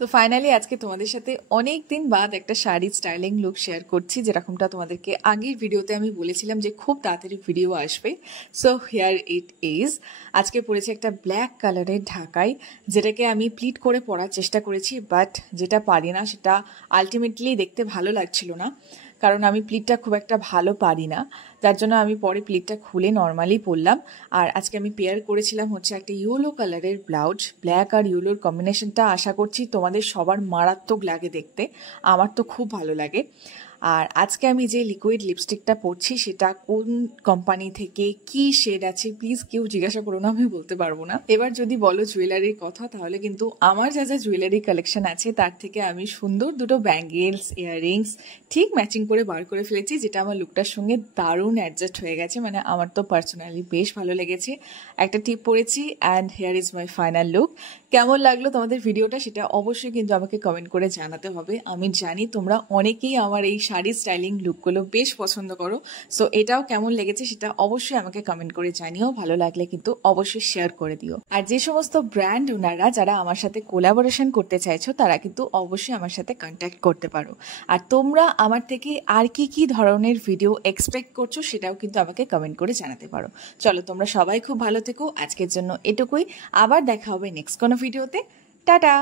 তো ফাইনালি আজকে তোমাদের সাথে অনেক দিন বাদ একটা শাড়ি স্টাইলিং লুক শেয়ার করছি, যেরকমটা তোমাদেরকে আগের ভিডিওতে আমি বলেছিলাম যে খুব তাড়াতাড়ি ভিডিও আসবে। So here it is. আজকে পরেছি একটা ব্ল্যাক কালারের ঢাকাই, যেটাকে আমি প্লিট করে পরার চেষ্টা করেছি, বাট যেটা পারি না সেটা আলটিমেটলি দেখতে ভালো লাগছিল না, কারণ আমি প্লিটটা খুব একটা ভালো পারি না। যার জন্য আমি পরে প্লিটটা খুলে নর্মালি পরলাম। আর আজকে আমি পেয়ার করেছিলাম হচ্ছে একটা ইয়েলো কালারের ব্লাউজ। ব্ল্যাক আর ইয়েলোর কম্বিনেশনটা আশা করছি তোমাদের সবার মারাত্মক লাগে দেখতে, আমার তো খুব ভালো লাগে। আর আজকে আমি যে লিকুইড লিপস্টিকটা পরছি সেটা কোন কোম্পানি থেকে, কি শেড আছে, প্লিজ কেউ জিজ্ঞাসা করো না, আমি বলতে পারবো না। এবার যদি বলো জুয়েলারির কথা, তাহলে কিন্তু আমার যা যা জুয়েলারি কালেকশন আছে তার থেকে আমি সুন্দর দুটো ব্যাঙ্গেলস, ইয়াররিংস ঠিক ম্যাচিং করে বার করে ফেলেছি, যেটা আমার লুকটার সঙ্গে দারুণ অ্যাডজাস্ট হয়ে গেছে। মানে আমার তো পার্সোনালি বেশ ভালো লেগেছে। একটা টিপ পরেছি and hair is my final look. কেমন লাগলো তোমাদের ভিডিওটা সেটা অবশ্যই কিন্তু আমাকে কমেন্ট করে জানাতে হবে। আমি জানি তোমরা অনেকেই আমার এই শাড়ি স্টাইলিং লুকগুলো বেশ পছন্দ করো। সো এটাও কেমন লেগেছে সেটা অবশ্যই আমাকে কমেন্ট করে জানিও। ভালো লাগলে কিন্তু অবশ্যই শেয়ার করে দিও। আর যে সমস্ত ব্র্যান্ড ওনাররা যারা আমার সাথে কোলাবোরেশন করতে চাইছো তারা কিন্তু অবশ্যই আমার সাথে কন্ট্যাক্ট করতে পারো। আর তোমরা আমার থেকে আর কি কি ধরনের ভিডিও এক্সপেক্ট করছো সেটাও কিন্তু আমাকে কমেন্ট করে জানাতে পারো। চলো, তোমরা সবাই খুব ভালো থেকো। আজকের জন্য এটুকুই। আবার দেখা হবে নেক্সট কোনো ভিডিওতে। টাটা।